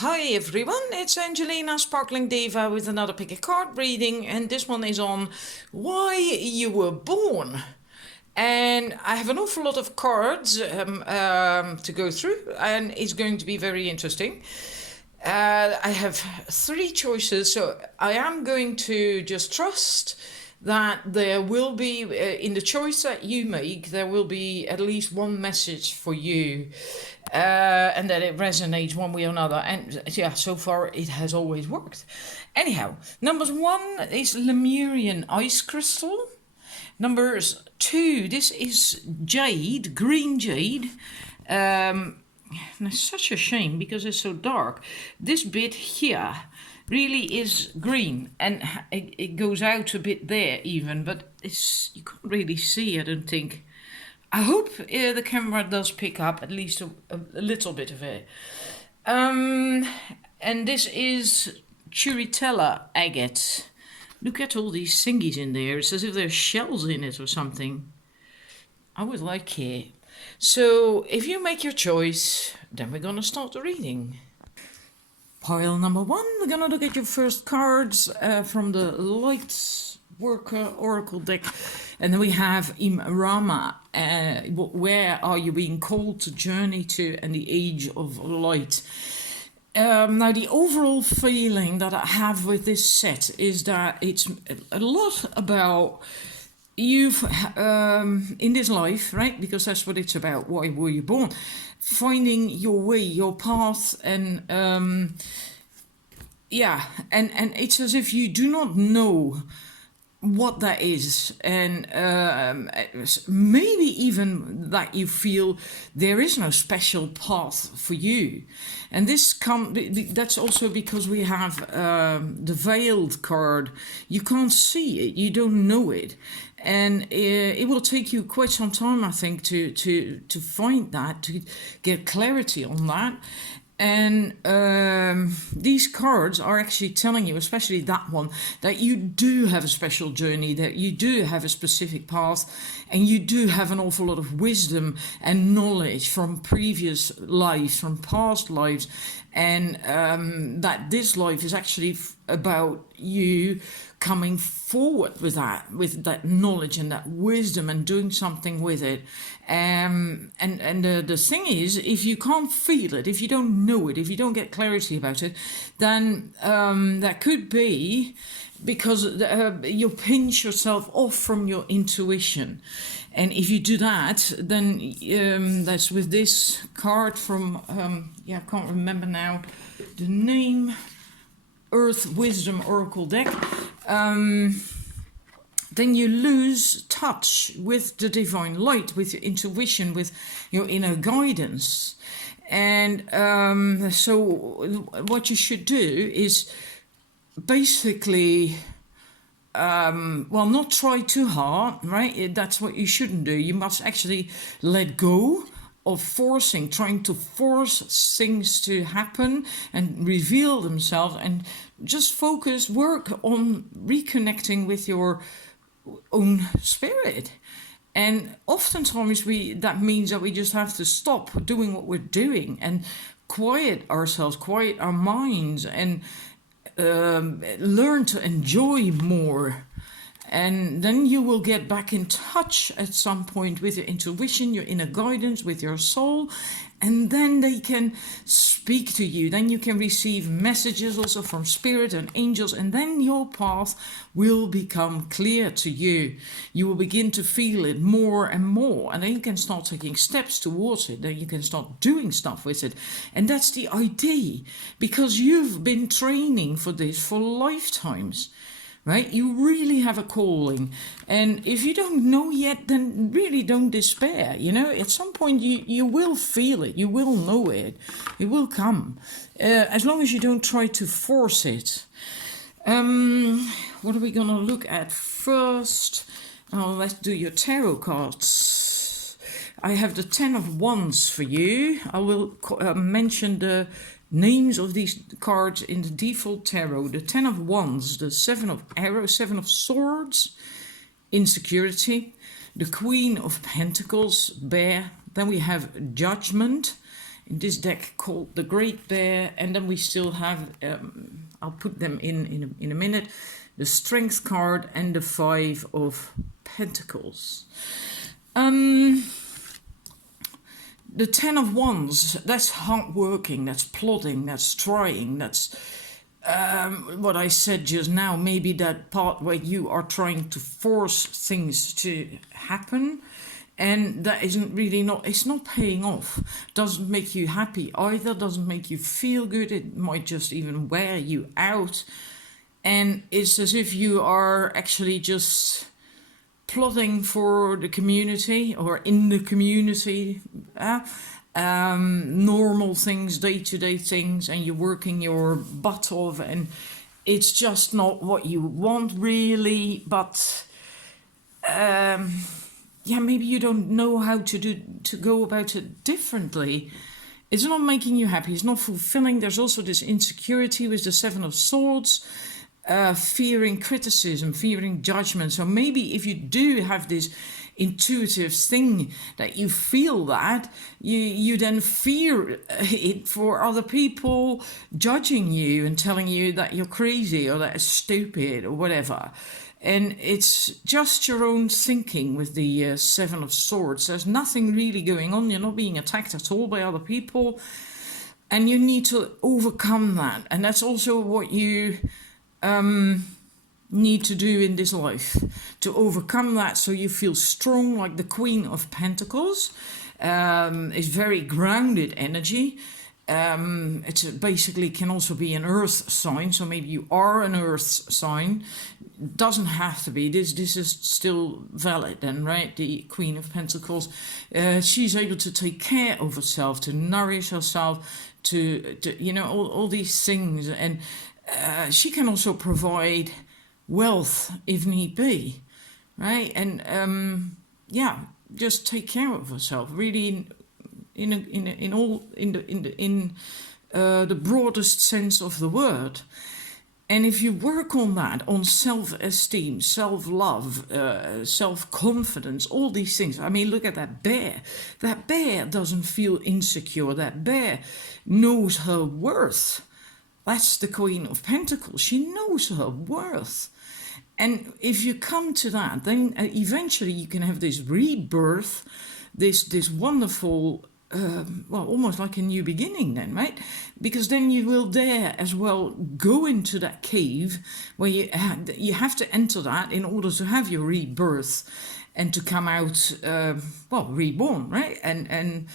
Hi everyone, it's Angelina Sparkling Diva with another pick a card reading, and this one is on why you were born. And I have an awful lot of cards to go through, and it's going to be very interesting. I have three choices, so I am going to just trust that there will be, in the choice that you make, there will be at least one message for you, and that it resonates one way or another. And yeah, so far it has always worked. Anyhow, numbers one is Lemurian Ice crystal. Numbers two, this is jade, green jade. And it's such a shame because it's so dark. This bit here really is green, and it goes out a bit there even, but you can't really see, I don't think. I hope the camera does pick up at least a little bit of it. And this is Turitella agate. Look at all these thingies in there. It's as if there's shells in it or something. I would like it. So if you make your choice, then we're gonna start the reading. Pile number one, we're gonna look at your first cards from the Light Worker Oracle deck. And then we have Imrama, where are you being called to journey to, and the Age of Light. Now, the overall feeling that I have with this set is that it's a lot about you've in this life, right? Because that's what it's about. Why were you born? Finding your way, your path, and and it's as if you do not know what that is, and maybe even that you feel there is no special path for you. And that's also because we have the veiled card. You can't see it, you don't know it, and it will take you quite some time, I think, to find that, to get clarity on that. And these cards are actually telling you, especially that one, that you do have a special journey, that you do have a specific path, and you do have an awful lot of wisdom and knowledge from previous lives, from past lives, and that this life is actually about you coming forward with that knowledge and that wisdom and doing something with it. And the thing is, if you can't feel it, if you don't know it, if you don't get clarity about it, then that could be because you pinch yourself off from your intuition. And if you do that, then that's with this card from, I can't remember now the name, Earth Wisdom Oracle deck. Then you lose touch with the divine light, with your intuition, with your inner guidance. And so what you should do is basically, not try too hard, right? That's what you shouldn't do. You must actually let go of trying to force things to happen and reveal themselves, and just work on reconnecting with your own spirit. And oftentimes that means that we just have to stop doing what we're doing and quiet ourselves, quiet our minds, and learn to enjoy more. And then you will get back in touch at some point with your intuition, your inner guidance, with your soul, and then they can speak to you. Then you can receive messages also from spirit and angels, and then your path will become clear to you. You will begin to feel it more and more, and then you can start taking steps towards it. Then you can start doing stuff with it. And that's the idea, because you've been training for this for lifetimes. Right? You really have a calling. And if you don't know yet, then really don't despair. At some point you will feel it. You will know it. It will come. As long as you don't try to force it. What are we going to look at first? Let's do your tarot cards. I have the 10 of Wands for you. I will mention the names of these cards in the default tarot. The 10 of Wands, the 7 of Arrows, 7 of Swords, insecurity, the Queen of Pentacles, Bear. Then we have Judgment, in this deck called the Great Bear, and then we still have, I'll put them in a minute, the Strength card and the Five of Pentacles. The Ten of Wands, that's hard working, that's plodding, that's trying, that's what I said just now, maybe that part where you are trying to force things to happen, and that isn't really it's not paying off, doesn't make you happy either, doesn't make you feel good, it might just even wear you out, and it's as if you are actually just plotting for the community or in the community, normal things, day-to-day things, and you're working your butt off, and it's just not what you want really, but maybe you don't know how to go about it differently. It's not making you happy, it's not fulfilling. There's also this insecurity with the Seven of Swords, fearing criticism, fearing judgment. So maybe if you do have this intuitive thing that you feel that, you then fear it for other people judging you and telling you that you're crazy or that it's stupid or whatever. And it's just your own thinking with the Seven of Swords. There's nothing really going on. You're not being attacked at all by other people. And you need to overcome that. And that's also what you need to do in this life, to overcome that so you feel strong, like the Queen of Pentacles. It's very grounded energy. It's basically can also be an earth sign, so maybe you are an earth sign. Doesn't have to be. This is still valid then, right? The Queen of Pentacles. She's able to take care of herself, to nourish herself, to all these things, and she can also provide wealth if need be, right? And just take care of herself, really, in the broadest sense of the word. And if you work on that, on self-esteem, self-love, self-confidence, all these things. I mean, look at that bear. That bear doesn't feel insecure. That bear knows her worth. That's the Queen of Pentacles. She knows her worth. And if you come to that, then eventually you can have this rebirth, this wonderful, almost like a new beginning then, right? Because then you will there as well go into that cave where you have to enter that in order to have your rebirth and to come out, reborn, right? And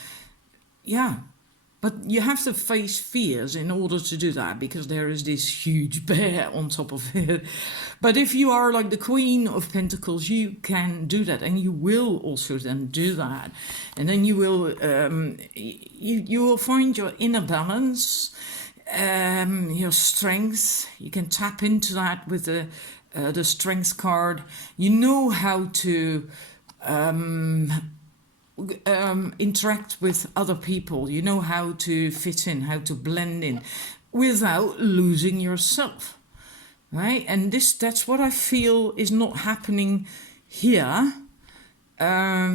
but you have to face fears in order to do that, because there is this huge bear on top of it. But if you are like the Queen of Pentacles, you can do that, and you will also then do that. And then you will you will find your inner balance, your strength. You can tap into that with the Strength card. You know how to interact with other people. You know how to fit in, how to blend in without losing yourself, right? And that's what I feel is not happening here,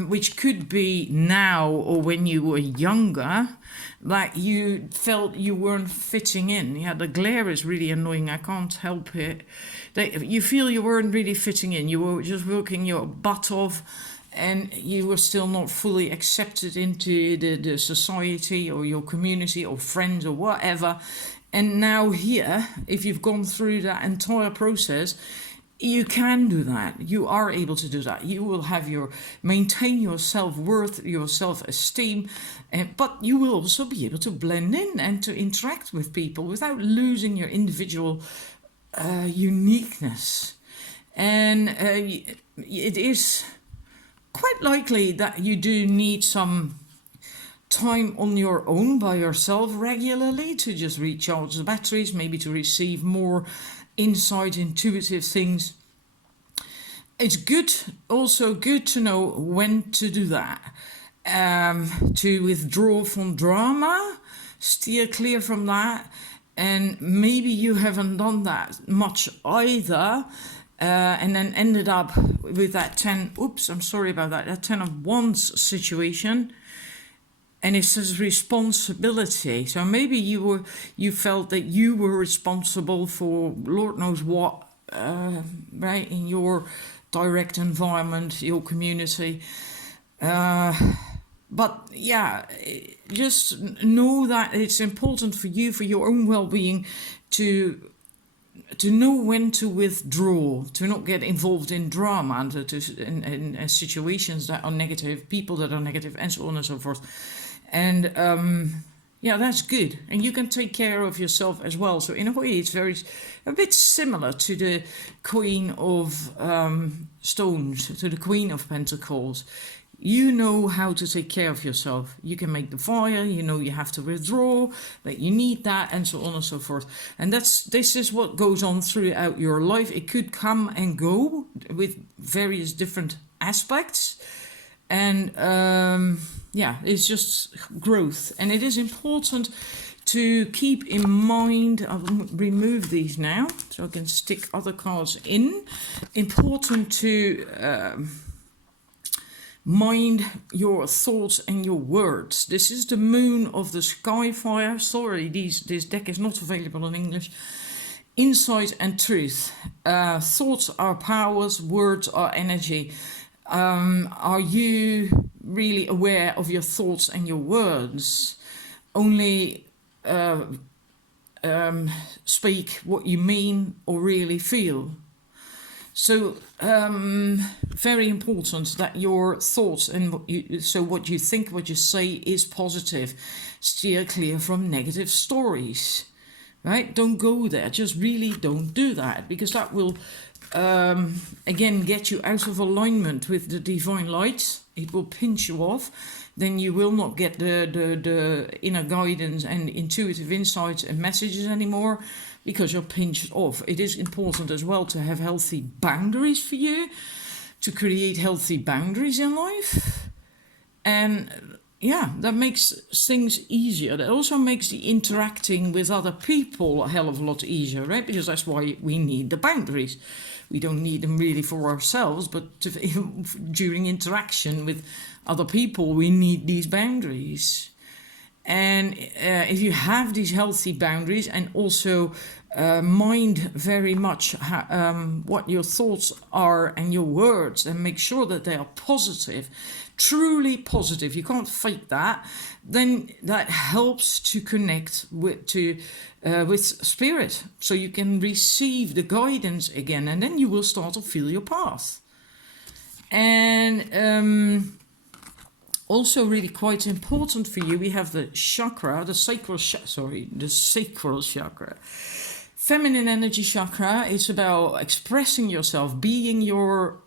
which could be now or when you were younger, like you felt you weren't fitting in. Yeah, the glare is really annoying, I can't help it. You feel you weren't really fitting in, you were just working your butt off, and you were still not fully accepted into the society or your community or friends or whatever. And now here, if you've gone through that entire process, you can do that. You are able to do that. You will have maintain your self-worth, your self-esteem, but you will also be able to blend in and to interact with people without losing your individual uniqueness. And it is quite likely that you do need some time on your own by yourself regularly to just recharge the batteries, maybe to receive more insight, intuitive things. It's also good to know when to do that, to withdraw from drama, steer clear from that, and maybe you haven't done that much either. And then ended up with that 10, that 10 of Wands situation. and it says responsibility. So maybe you felt that you were responsible for Lord knows what, right, in your direct environment, your community. But yeah, just know that it's important for you, for your own well-being, to know when to withdraw, to not get involved in drama and in situations that are negative, people that are negative, and so on and so forth. And yeah, that's good. And you can take care of yourself as well. So in a way, it's a bit similar to the Queen of Stones, to the Queen of Pentacles. You know how to take care of yourself. You can make the fire, you know you have to withdraw, that you need that, and so on and so forth. And this is what goes on throughout your life. It could come and go with various different aspects. And yeah, it's just growth. And it is important to keep in mind, I'll remove these now so I can stick other cards in. Important to mind your thoughts and your words. This is the Moon of the Skyfire. Sorry, this deck is not available in English. Insight and truth. Thoughts are powers, words are energy. Are you really aware of your thoughts and your words? Only speak what you mean or really feel. So very important that your thoughts and what you think, what you say is positive. Steer clear from negative stories, right? Don't go there. Just really don't do that, because that will again get you out of alignment with the divine light. It will pinch you off. Then you will not get the inner guidance and intuitive insights and messages anymore, because you're pinched off. It is important as well to have healthy boundaries for you, to create healthy boundaries in life. And yeah, that makes things easier. That also makes the interacting with other people a hell of a lot easier, right? Because that's why we need the boundaries. We don't need them really for ourselves, but during interaction with other people, we need these boundaries. And if you have these healthy boundaries and also mind very much what your thoughts are and your words, and make sure that they are positive, truly positive, you can't fake that, then that helps to connect with spirit, so you can receive the guidance again, and then you will start to feel your path. And also really quite important for you, we have the chakra, the sacral chakra. Feminine energy chakra, it's about expressing yourself, being your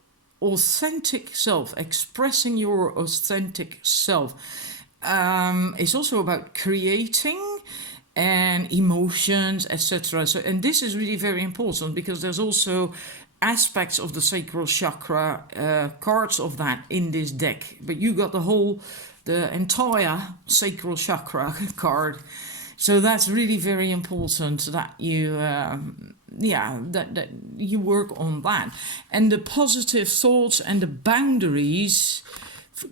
authentic self, expressing your authentic self. It's also about creating and emotions, etc. So, and this is really very important, because there's also aspects of the sacral chakra, cards of that in this deck, but you got the entire sacral chakra card. So that's really very important that you that you work on that. And the positive thoughts and the boundaries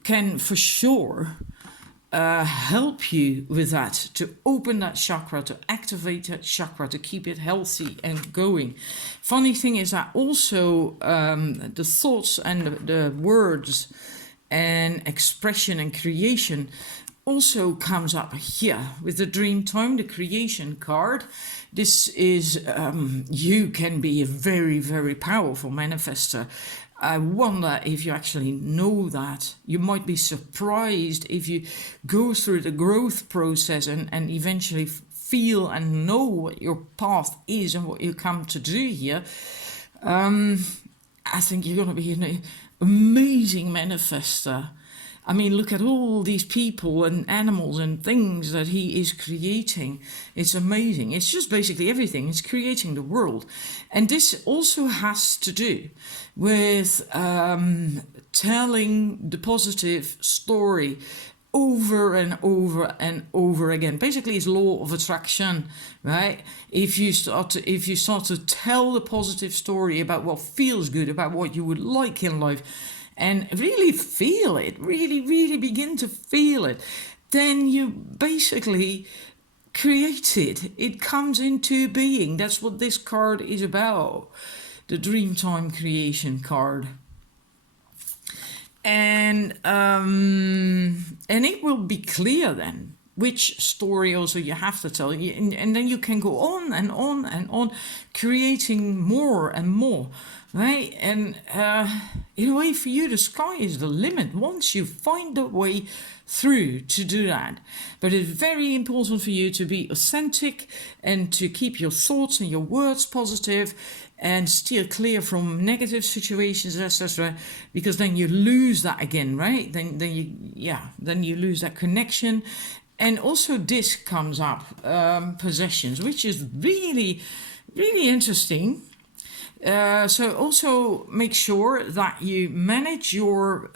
can for sure help you with that, to open that chakra, to activate that chakra, to keep it healthy and going. Funny thing is that also the thoughts and the words and expression and creation also comes up here with the dream time, the creation card. This is you can be a very, very powerful manifester. I wonder if you actually know that. You might be surprised if you go through the growth process and eventually feel and know what your path is and what you come to do here. I think you're going to be an amazing manifester. I mean, look at all these people and animals and things that he is creating. It's amazing. It's just basically everything. It's creating the world. And this also has to do with telling the positive story over and over and over again. Basically, it's law of attraction, right? If you start to tell the positive story about what feels good, about what you would like in life, and really feel it, really begin to feel it, then you basically create it. It comes into being. That's what this card is about. The Dreamtime Creation card. And it will be clear then which story also you have to tell. And then you can go on and on and on, creating more and more, right? And in a way, for you, the sky is the limit once you find the way through to do that. But it's very important for you to be authentic and to keep your thoughts and your words positive and steer clear from negative situations, etc. Because then you lose that again, right? Then you lose that connection. And also this comes up, possessions, which is really, really interesting. So also make sure that you manage your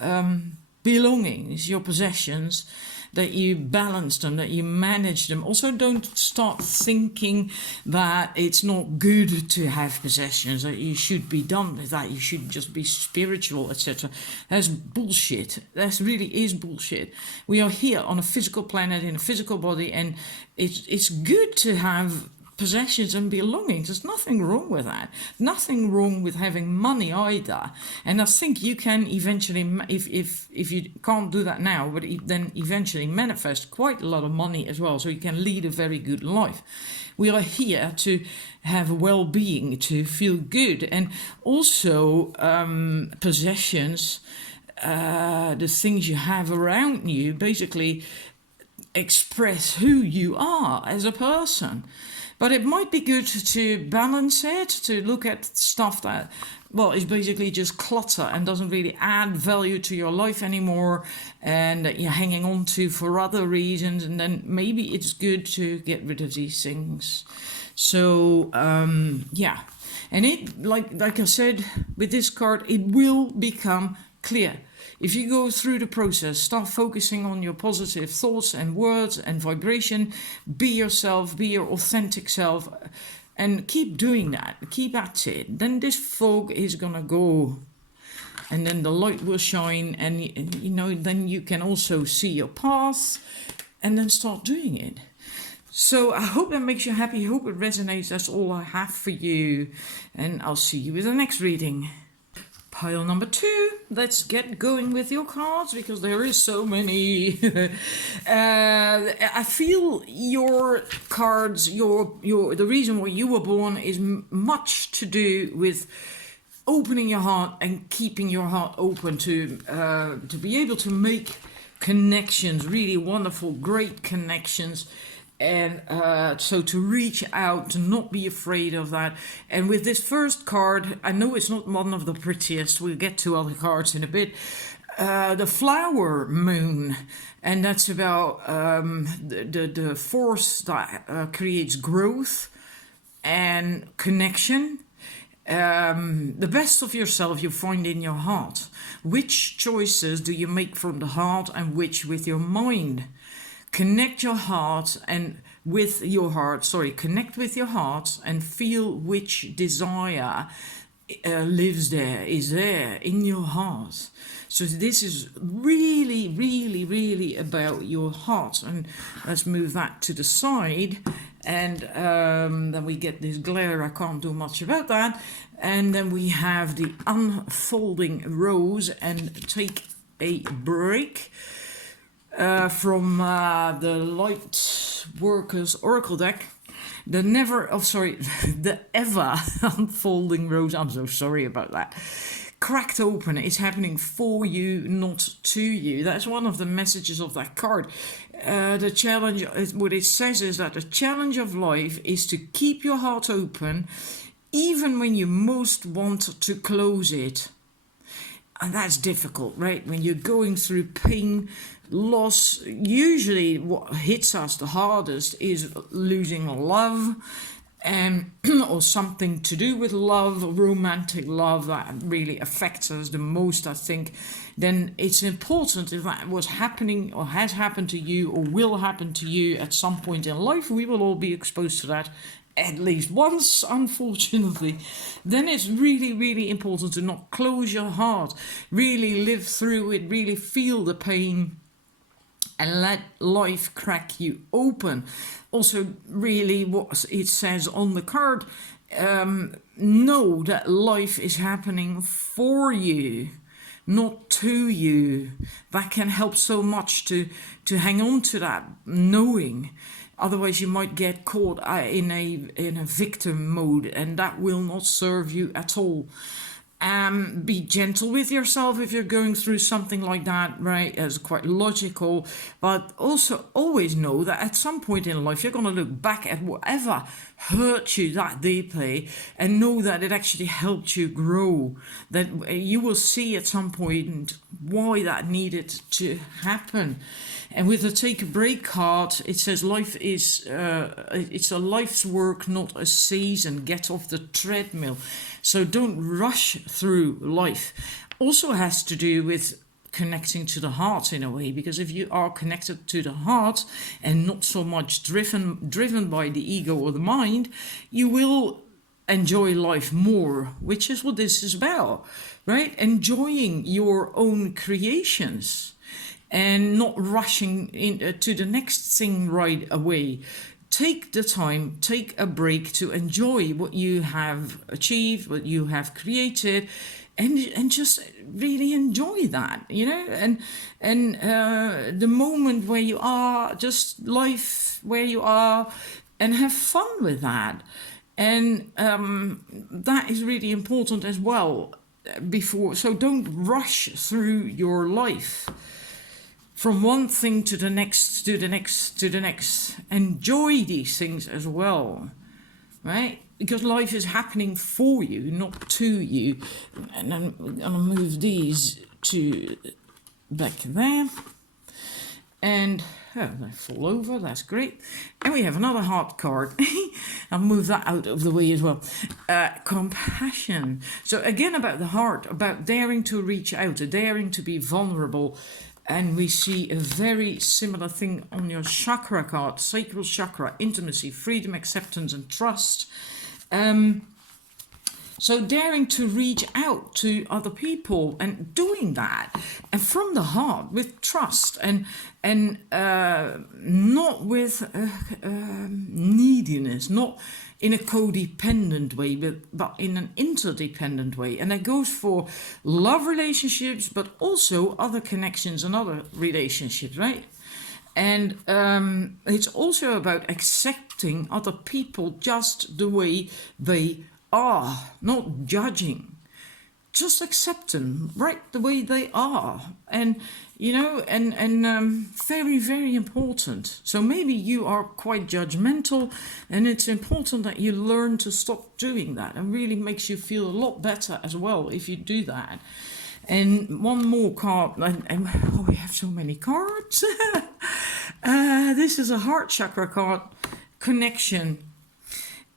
belongings, your possessions, that you balance them, that you manage them. Also, don't start thinking that it's not good to have possessions, that you should be done with that, you should just be spiritual, etc. That's bullshit. That really is bullshit. We are here on a physical planet, in a physical body, and it's good to have possessions and belongings. There's nothing wrong with that. Nothing wrong with having money either. And I think you can eventually, if you can't do that now, but then eventually manifest quite a lot of money as well, so you can lead a very good life. We are here to have well-being, to feel good, and also possessions, the things you have around you, basically express who you are as a person. But it might be good to balance it, to look at stuff that, well, is basically just clutter and doesn't really add value to your life anymore, and that you're hanging on to for other reasons, and then maybe it's good to get rid of these things. So, yeah. And it, like I said, with this card, it will become clear. If you go through the process, start focusing on your positive thoughts and words and vibration, be yourself, be your authentic self, and keep doing that, keep at it. Then this fog is gonna go, and then the light will shine, and you know, then you can also see your path, and then start doing it. So I hope that makes you happy, I hope it resonates. That's all I have for you, and I'll see you with the next reading. Pile number 2. Let's get going with your cards, because there is so many. I feel your cards, the reason why you were born is much to do with opening your heart and keeping your heart open to be able to make connections, really wonderful, great connections. And so to reach out, to not be afraid of that. And with this first card, I know it's not one of the prettiest, we'll get to other cards in a bit, the flower moon. And that's about the force that creates growth and connection. The best of yourself you find in your heart. Which choices do you make from the heart and which with your mind? Connect your heart and with your heart, connect with your heart and feel which desire lives there, is there in your heart. So this is really, really, really about your heart. And let's move that to the side. And then we get this glare, I can't do much about that. And then we have the unfolding rose, and take a break from the Light Workers Oracle deck. The ever unfolding rose. I'm so sorry about that. Cracked open. It's happening for you, not to you. That's one of the messages of that card. The challenge, what it says is that the challenge of life is to keep your heart open, even when you most want to close it. And that's difficult, right? When you're going through pain, loss, usually what hits us the hardest is losing love, and or something to do with love, romantic love, that really affects us the most, I think. Then it's important, if that was happening or has happened to you or will happen to you at some point in life, we will all be exposed to that at least once, unfortunately. Then it's really, really important to not close your heart, really live through it, really feel the pain, and let life crack you open. Also, really, what it says on the card, know that life is happening for you, not to you. That can help so much to hang on to that knowing. Otherwise, you might get caught in a victim mode, and that will not serve you at all. Be gentle with yourself if you're going through something like that, right? It's quite logical, but also always know that at some point in life you're going to look back at whatever hurt you that deeply and know that it actually helped you grow. That you will see at some point why that needed to happen. And with the take a break card, it says life is it's a life's work, not a season. Get off the treadmill. So don't rush through life. Also has to do with connecting to the heart in a way, because if you are connected to the heart and not so much driven by the ego or the mind, you will enjoy life more, which is what this is about, right? Enjoying your own creations and not rushing to the next thing right away. Take the time, take a break to enjoy what you have achieved, what you have created, and just really enjoy that, you know, and the moment where you are, just life where you are, and have fun with that. And that is really important as well. So don't rush through your life. From one thing to the next, to the next, to the next. Enjoy these things as well, right? Because life is happening for you, not to you. And I'm going to move these to back there. And they fall over, that's great. And we have another heart card. I'll move that out of the way as well. Compassion. So again, about the heart, about daring to reach out, daring to be vulnerable. And we see a very similar thing on your chakra card, sacral chakra, intimacy, freedom, acceptance, and trust. So daring to reach out to other people and doing that, and from the heart, with trust, and not with neediness, not in a codependent way, but in an interdependent way. And that goes for love relationships, but also other connections and other relationships, right? And it's also about accepting other people just the way they are, not judging. Just accept them right the way they are. And, you know, and very, very important. So maybe you are quite judgmental, and it's important that you learn to stop doing that. And really makes you feel a lot better as well if you do that. And one more card, and oh, we have so many cards. This is a heart chakra card, connection.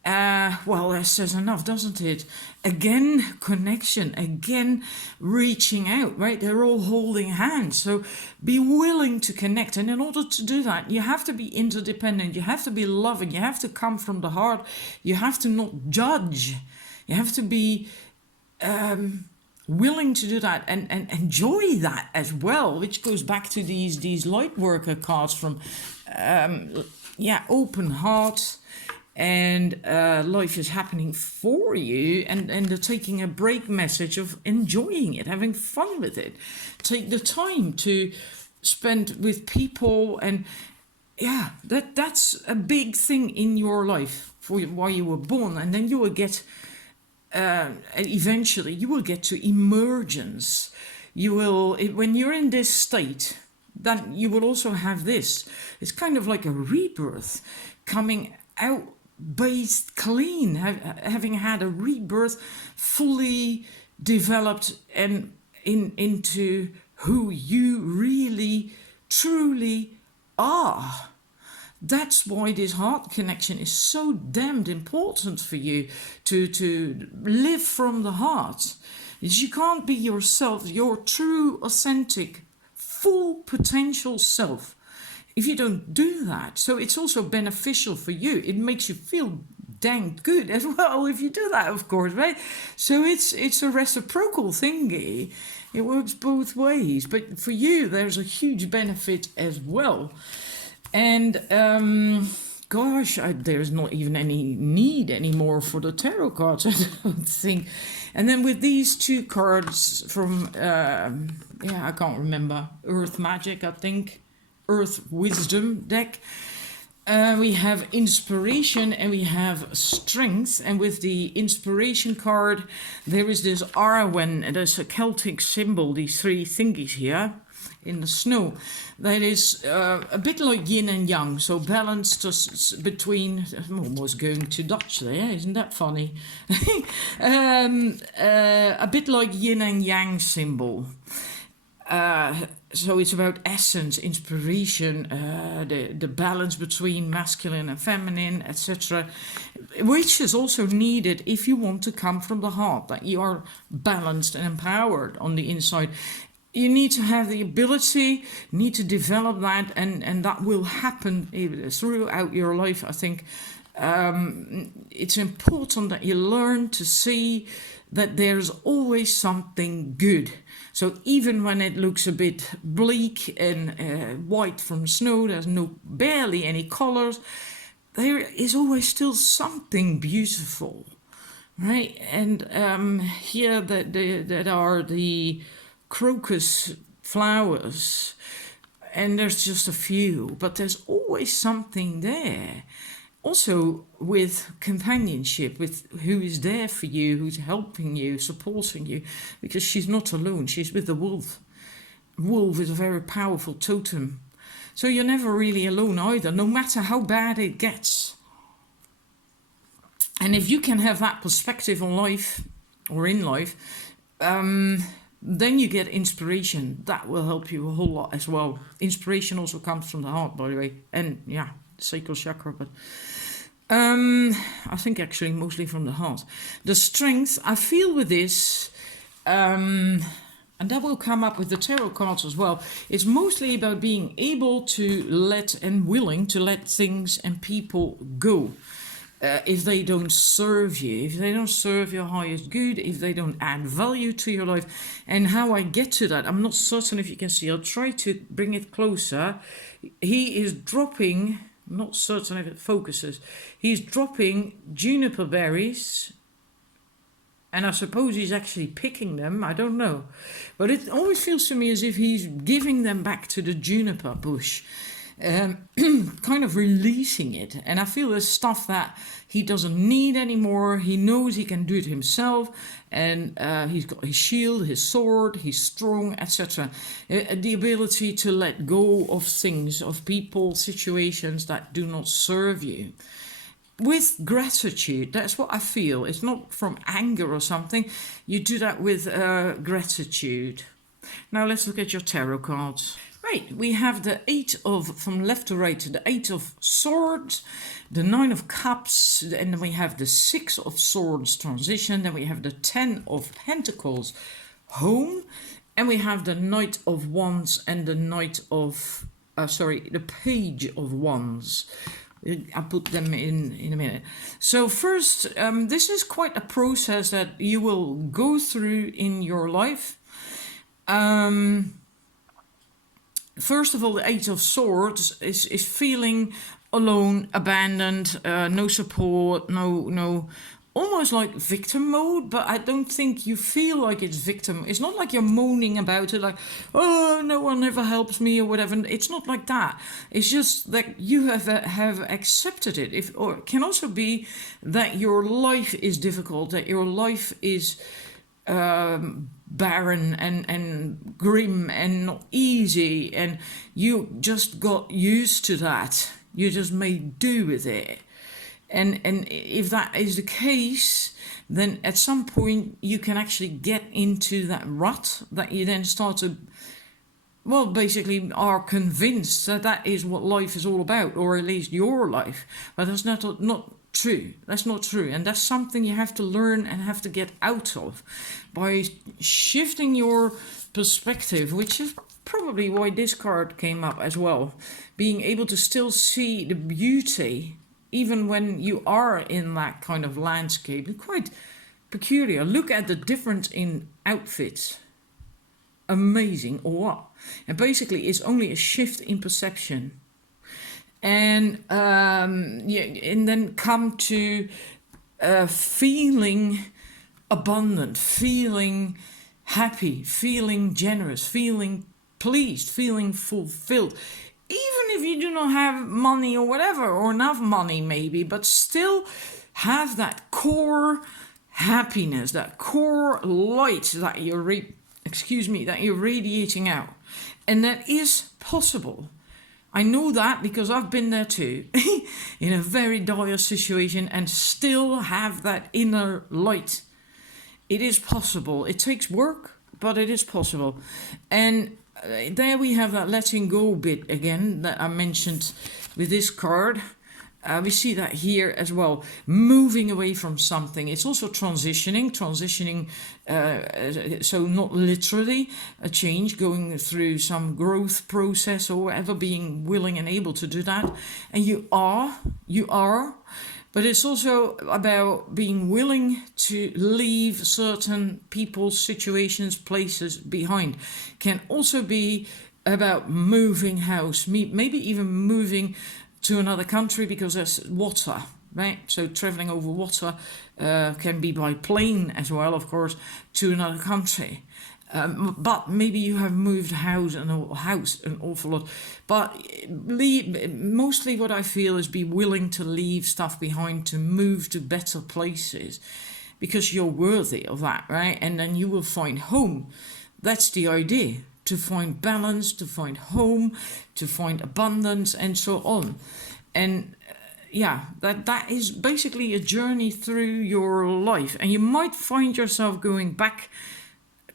Well, that says enough, doesn't it? Again, connection, again, reaching out, right? They're all holding hands. So be willing to connect. And in order to do that, you have to be interdependent. You have to be loving. You have to come from the heart. You have to not judge. You have to be willing to do that and enjoy that as well, which goes back to these light worker cards from, open heart. And life is happening for you, and the taking a break message of enjoying it, having fun with it. Take the time to spend with people, and that's a big thing in your life for why you were born. And then you will get eventually you will get to emergence. You will, when you're in this state, then you will also have this. It's kind of like a rebirth, coming out bathed clean, having had a rebirth, fully developed and into who you really truly are. That's why this heart connection is so damned important for you, to live from the heart. You can't be yourself, your true, authentic, full potential self, if you don't do that. So it's also beneficial for you. It makes you feel dang good as well if you do that, of course, right? So it's a reciprocal thingy. It works both ways. But for you, there's a huge benefit as well. And gosh, there's not even any need anymore for the tarot cards, I don't think. And then with these two cards from, I can't remember, Earth Magic, I think, Earth Wisdom deck. We have inspiration and we have strength. And with the inspiration card, there is this Arwen, and there's a Celtic symbol, these three thingies here in the snow. That is a bit like yin and yang, so balanced between, I'm almost going to Dutch there, isn't that funny? A bit like yin and yang symbol. So it's about essence, inspiration, the balance between masculine and feminine, etc. Which is also needed if you want to come from the heart, that you are balanced and empowered on the inside. You need to have the ability, need to develop that, and that will happen throughout your life, I think. It's important that you learn to see that there's always something good. So even when it looks a bit bleak and white from snow, there's barely any colors, there is always still something beautiful, right? And here that are the crocus flowers, and there's just a few, but there's always something there. Also with companionship, with who is there for you, who's helping you, supporting you, because she's not alone, she's with the wolf. Wolf is a very powerful totem. So you're never really alone either, no matter how bad it gets. And if you can have that perspective on life, or in life, then you get inspiration. That will help you a whole lot as well. Inspiration also comes from the heart, by the way. And yeah, sacral chakra, but I think actually mostly from the heart. The strength I feel with this, and that will come up with the tarot cards as well, it's mostly about being able to let and willing to let things and people go. If they don't serve you, if they don't serve your highest good, if they don't add value to your life. And how I get to that, I'm not certain if you can see. I'll try to bring it closer. He is dropping, I'm not certain if it focuses, he's dropping juniper berries. And I suppose he's actually picking them, I don't know. But it always feels to me as if he's giving them back to the juniper bush. Kind of releasing it, and I feel there's stuff that he doesn't need anymore. He knows he can do it himself, and he's got his shield, his sword, he's strong, etc. The ability to let go of things, of people, situations that do not serve you. With gratitude, that's what I feel. It's not from anger or something. You do that with gratitude. Now let's look at your tarot cards. Right, we have the from left to right, the 8 of Swords, the 9 of Cups, and then we have the 6 of Swords transition, then we have the 10 of Pentacles home, and we have the Knight of Wands and the the Page of Wands. I'll put them in a minute. So first, this is quite a process that you will go through in your life. First of all, the 8 of Swords is feeling alone, abandoned, no support, no, almost like victim mode, but I don't think you feel like it's victim. It's not like you're moaning about it, like, oh, no one ever helps me or whatever. It's not like that. It's just that you have accepted it. Or it can also be that your life is difficult, that your life is barren and grim and not easy, and you just got used to that. You just made do with it. And if that is the case, then at some point you can actually get into that rut that you then start to, well, basically are convinced that that is what life is all about, or at least your life. But that's not true. That's not true. And that's something you have to learn and have to get out of by shifting your perspective, which is probably why this card came up as well. Being able to still see the beauty even when you are in that kind of landscape, it's quite peculiar. Look at the difference in outfits. Amazing, or what? And basically, it's only a shift in perception. And and then come to feeling abundant, feeling happy, feeling generous, feeling pleased, feeling fulfilled. Even if you do not have money or whatever, or enough money maybe, but still have that core happiness, that core light that you're radiating out. And that is possible. I know that because I've been there too, in a very dire situation, and still have that inner light. It is possible. It takes work, but it is possible. And there we have that letting go bit again that I mentioned with this card. We see that here as well, moving away from something. It's also transitioning, so not literally a change, going through some growth process or whatever, being willing and able to do that. And you are, but it's also about being willing to leave certain people, situations, places behind. Can also be about moving house, maybe even moving to another country because there's water, right? So traveling over water can be by plane as well, of course, to another country. But maybe you have moved house an awful lot. But mostly what I feel is be willing to leave stuff behind, to move to better places, because you're worthy of that, right? And then you will find home. That's the idea. To find balance, to find home, to find abundance, and so on. And that is basically a journey through your life. And you might find yourself going back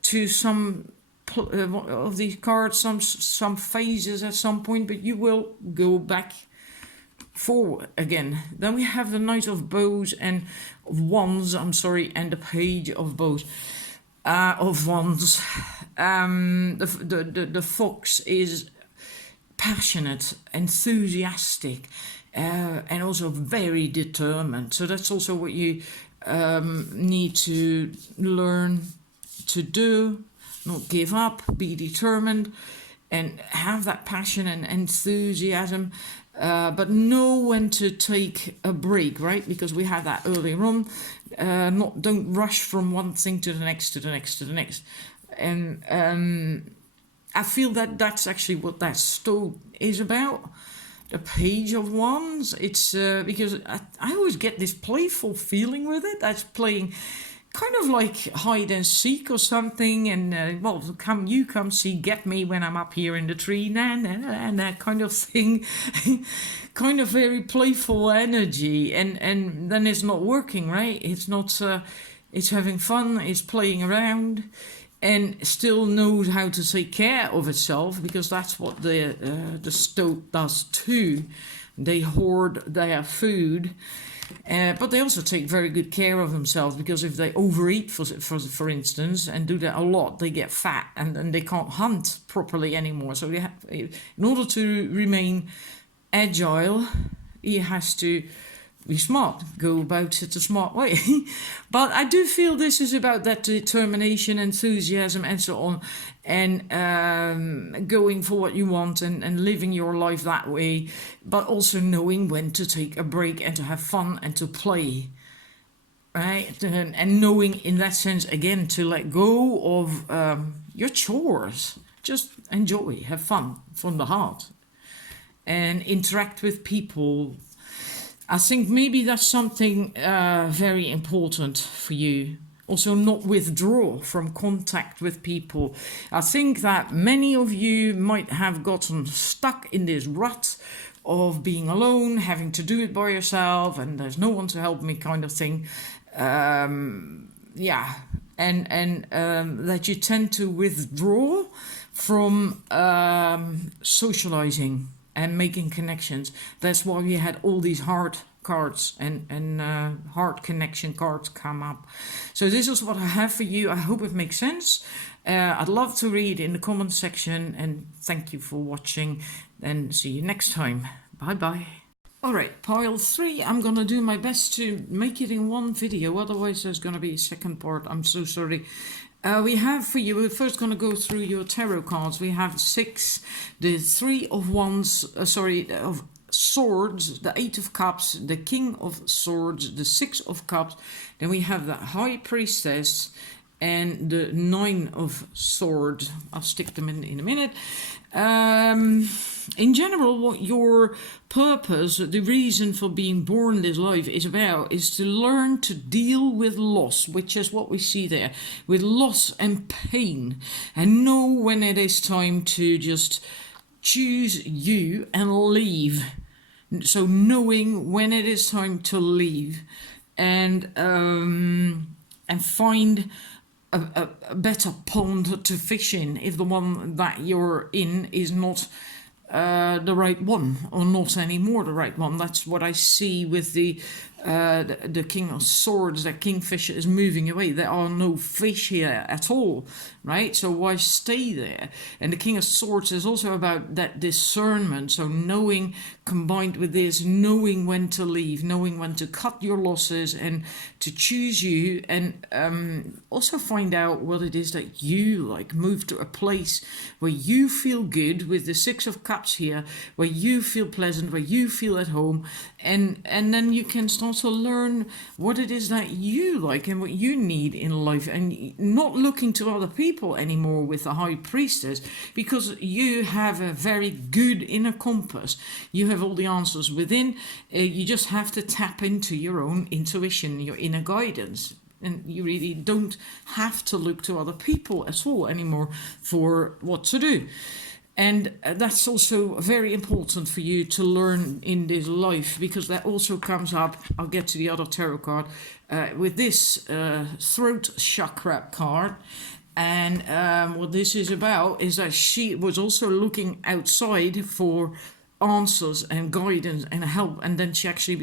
to some of these cards, some phases at some point, but you will go back forward again. Then we have the Knight of Bows and Wands, and the Page of Bows. Of Wands. The fox is passionate, enthusiastic, and also very determined. So that's also what you need to learn to do. Not give up, be determined, and have that passion and enthusiasm. But know when to take a break, right? Because we had that earlier on. Don't rush from one thing to the next, to the next, to the next. And I feel that that's actually what that stone is about. The Page of Wands. It's because I always get this playful feeling with it. That's playing kind of like hide and seek or something, and come see, get me when I'm up here in the tree, and that kind of thing. Kind of very playful energy, and then it's not working, right? It's not. It's having fun. It's playing around, and still knows how to take care of itself, because that's what the stoat does too. They hoard their food. But they also take very good care of themselves, because if they overeat, for instance, and do that a lot, they get fat, and they can't hunt properly anymore. So they in order to remain agile, he has to be smart, go about it a smart way. But I do feel this is about that determination, enthusiasm, and so on, and going for what you want, and living your life that way, but also knowing when to take a break and to have fun and to play, right? And knowing in that sense, again, to let go of your chores. Just enjoy, have fun from the heart, and interact with people. I think maybe that's something very important for you. Also, not withdraw from contact with people. I think that many of you might have gotten stuck in this rut of being alone, having to do it by yourself, and there's no one to help me kind of thing. And that you tend to withdraw from socializing and making connections. That's why we had all these heart cards and heart connection cards come up. So this is what I have for you. I hope it makes sense. I'd love to read in the comment section, and thank you for watching, and see you next time. Bye bye. Alright, pile 3. I'm gonna do my best to make it in one video, otherwise there's gonna be a second part. I'm so sorry. We have for you, we're first going to go through your tarot cards. We have 6, the 3 of wands, of swords, the 8 of cups, the king of swords, the 6 of cups. Then we have the high priestess and the 9 of swords. I'll stick them in a minute. In general, what your purpose, the reason for being born this life is about, is to learn to deal with loss, which is what we see there, with loss and pain, and know when it is time to just choose you and leave. So knowing when it is time to leave, and find a better pond to fish in if the one that you're in is not the right one, or not anymore the right one. That's what I see with the king of swords. That kingfisher is moving away. There are no fish here at all, right? So why stay there? And the king of swords is also about that discernment. So knowing, combined with this, knowing when to leave, knowing when to cut your losses and to choose you, and also find out what it is that you like. Move to a place where you feel good, with the 6 of cups here, where you feel pleasant, where you feel at home, and then you can start to learn what it is that you like and what you need in life, and not looking to other people anymore with the high priestess, because you have a very good inner compass. You have all the answers within. You just have to tap into your own intuition, your inner guidance. And you really don't have to look to other people at all anymore for what to do. And that's also very important for you to learn in this life, because that also comes up. I'll get to the other tarot card with this throat chakra card. And what this is about is that she was also looking outside for answers and guidance and help, and then she actually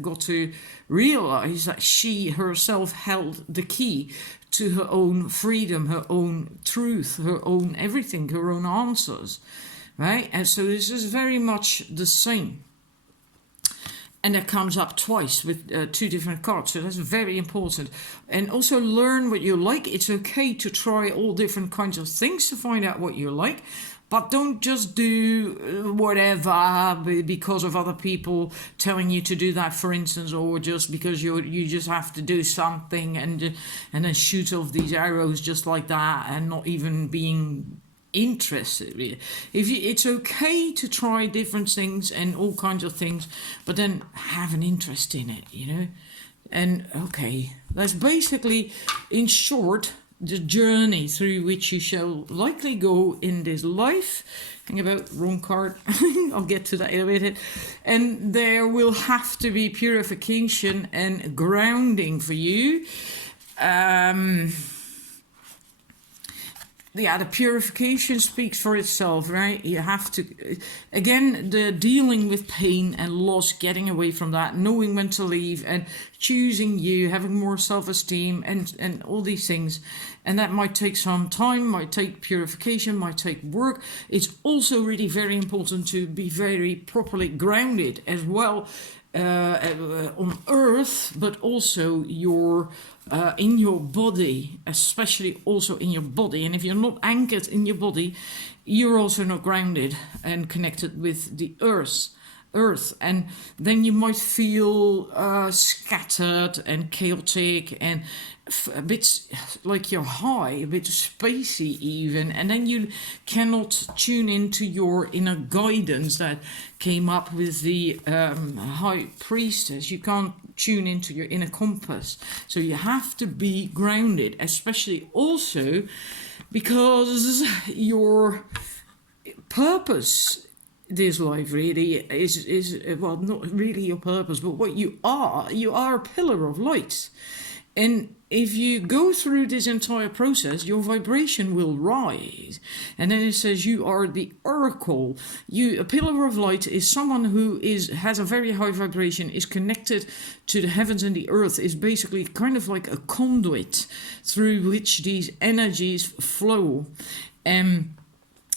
got to realize that she herself held the key to her own freedom, her own truth, her own everything, her own answers, right? And so this is very much the same. And that comes up twice with 2 different cards. So that's very important. And also learn what you like. It's okay to try all different kinds of things to find out what you like. But don't just do whatever because of other people telling you to do that, for instance, or just because you just have to do something and then shoot off these arrows just like that and not even being interested. It's okay to try different things and all kinds of things, but then have an interest in it, you know. And okay, that's basically, in short, the journey through which you shall likely go in this life. Hang about, wrong card. I'll get to that in a minute. And there will have to be purification and grounding for you. The purification speaks for itself, right? You have to, again, the dealing with pain and loss, getting away from that, knowing when to leave and choosing you, having more self-esteem and all these things. And that might take some time, might take purification, might take work. It's also really very important to be very properly grounded as well on earth, but also in your body, especially also in your body. And if you're not anchored in your body, you're also not grounded and connected with the earth. And then you might feel scattered and chaotic and a bit like you're high, a bit spacey even, and then you cannot tune into your inner guidance that came up with the high priestess. You can't tune into your inner compass, so you have to be grounded, especially also because your purpose this life really is well, not really your purpose, but what you are a pillar of light. And if you go through this entire process, your vibration will rise. And then it says you are the oracle. A pillar of light is someone who has a very high vibration, is connected to the heavens and the earth, is basically kind of like a conduit through which these energies flow.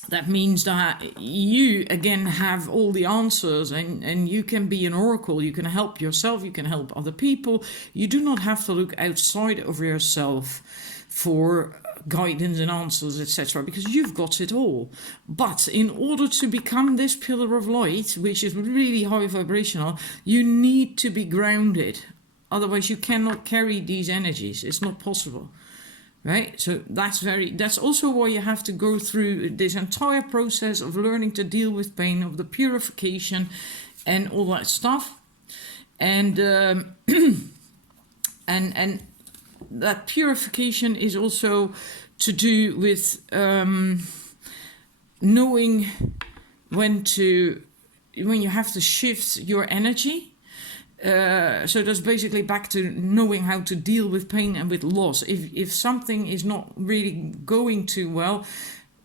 that means that you again have all the answers, and you can be an oracle. You can help yourself, you can help other people. You do not have to look outside of yourself for guidance and answers, etc., because you've got it all. But in order to become this pillar of light, which is really high vibrational, you need to be grounded. Otherwise you cannot carry these energies. It's not possible. Right? So that's also why you have to go through this entire process of learning to deal with pain, of the purification and all that stuff. And and that purification is also to do with knowing when you have to shift your energy. So that's basically back to knowing how to deal with pain and with loss. If something is not really going too well,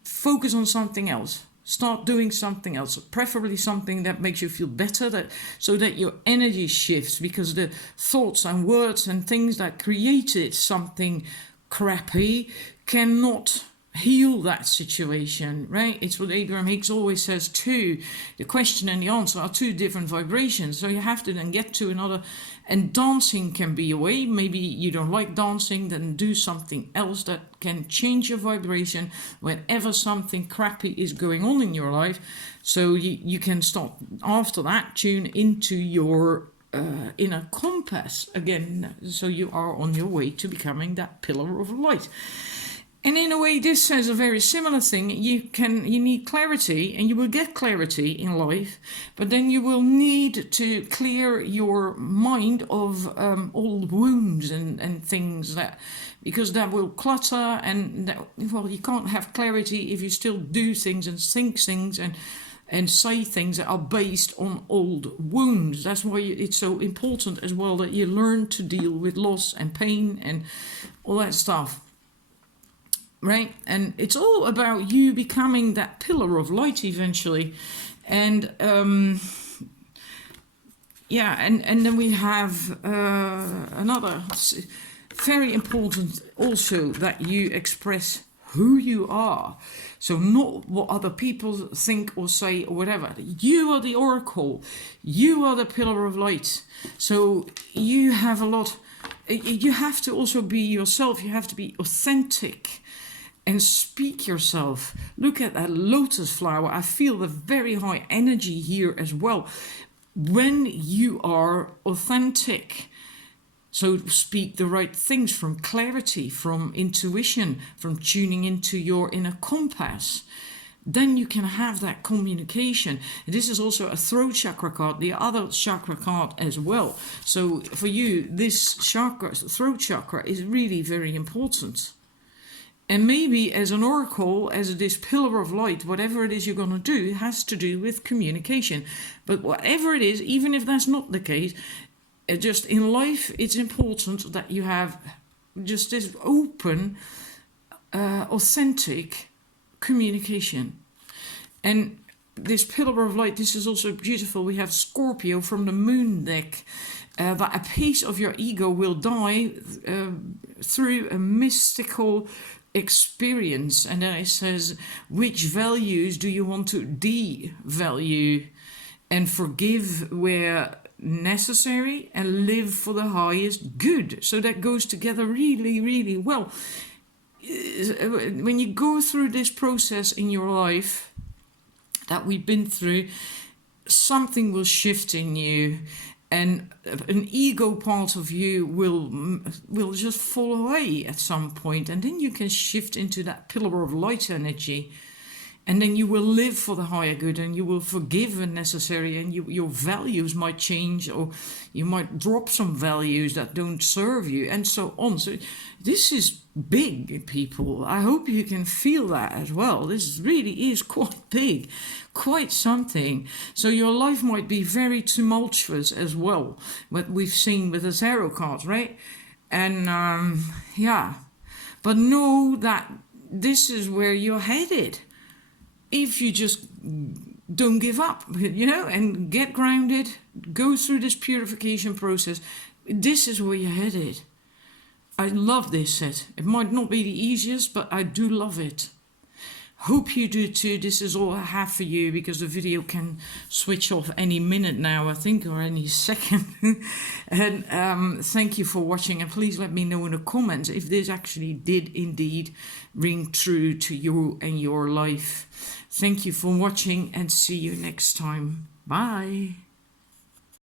focus on something else. Start doing something else, preferably something that makes you feel better, so that your energy shifts, because the thoughts and words and things that created something crappy cannot heal that situation, right? It's what Abraham Hicks always says too. The question and the answer are two different vibrations. So you have to then get to another, and dancing can be a way. Maybe you don't like dancing, then do something else that can change your vibration whenever something crappy is going on in your life. So you can start after that, tune into your inner compass again. So you are on your way to becoming that pillar of light. And in a way, this says a very similar thing. You need clarity, and you will get clarity in life, but then you will need to clear your mind of old wounds and things, because that will clutter, and you can't have clarity if you still do things and think things and say things that are based on old wounds. That's why it's so important as well that you learn to deal with loss and pain and all that stuff. Right? And it's all about you becoming that pillar of light eventually. And and then we have another very important also, that you express who you are. So not what other people think or say or whatever. You are the oracle. You are the pillar of light. So you have you have to also be yourself. You have to be authentic and speak yourself. Look at that lotus flower. I feel the very high energy here as well. When you are authentic, so speak the right things from clarity, from intuition, from tuning into your inner compass, then you can have that communication. This is also a throat chakra card, the other chakra card as well. So for you, this chakra, throat chakra, is really very important. And maybe as an oracle, as this pillar of light, whatever it is you're going to do, it has to do with communication. But whatever it is, even if that's not the case, just in life, it's important that you have just this open, authentic communication. And this pillar of light, this is also beautiful. We have Scorpio from the moon deck. That a piece of your ego will die through a mystical experience. And then it says, which values do you want to devalue, and forgive where necessary, and live for the highest good. So that goes together really, really well. When you go through this process in your life that we've been through, something will shift in you, and an ego part of you will just fall away at some point, and then you can shift into that pillar of light energy, and then you will live for the higher good, and you will forgive when necessary, and your values might change, or you might drop some values that don't serve you, and so on. So this is big, people. I hope you can feel that as well. This really is quite big, quite something. So your life might be very tumultuous as well, what we've seen with the tarot cards, right? And but know that this is where you're headed. If you just don't give up, and get grounded, go through this purification process, this is where you're headed. I love this set. It might not be the easiest, but I do love it. Hope you do too. This is all I have for you because the video can switch off any minute now, I think, or any second. And thank you for watching, and please let me know in the comments if this actually did indeed ring true to you and your life. Thank you for watching, and see you next time. Bye.